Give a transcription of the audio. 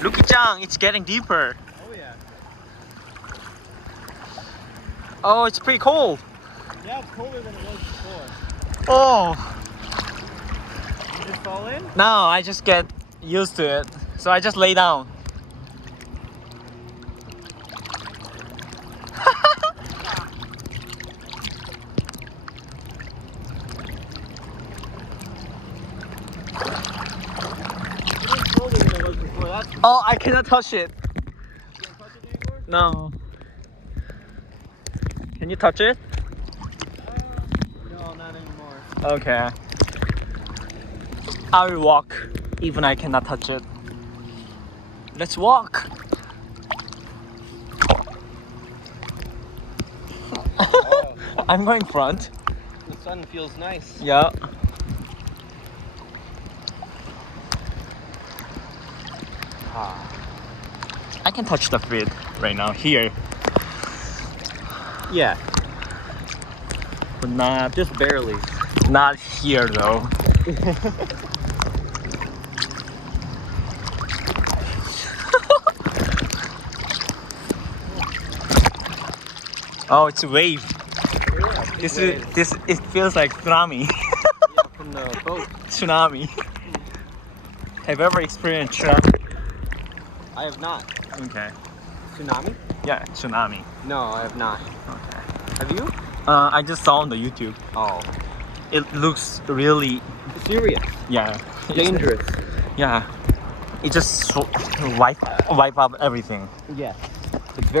Luki-chan, it's getting deeper. Oh yeah. Oh, it's pretty cold. Yeah, it's colder than it was before. Oh, You just fall in? no, I just get used to it. So I just lay down. It's colder than it was before. That's you Oh, I cannot touch it. can't touch it anymore? No. Can you touch it? No, not anymore. Okay. I will walk, even I cannot touch it. Let's walk. Oh, I'm going front. the sun feels nice. Yeah. I can touch the feet right now here, Yeah, but not just barely. not here though. Oh, it's a wave. This it feels like tsunami. Yeah, from the boat. Tsunami. Have you ever experienced tsunami? I have not. Okay. Tsunami? Yeah, tsunami. No, I have not. Okay. Have you? I just saw on the YouTube. Oh, It looks really, serious. yeah, Dangerous. Yeah. It just wipe up everything. Yes. It's very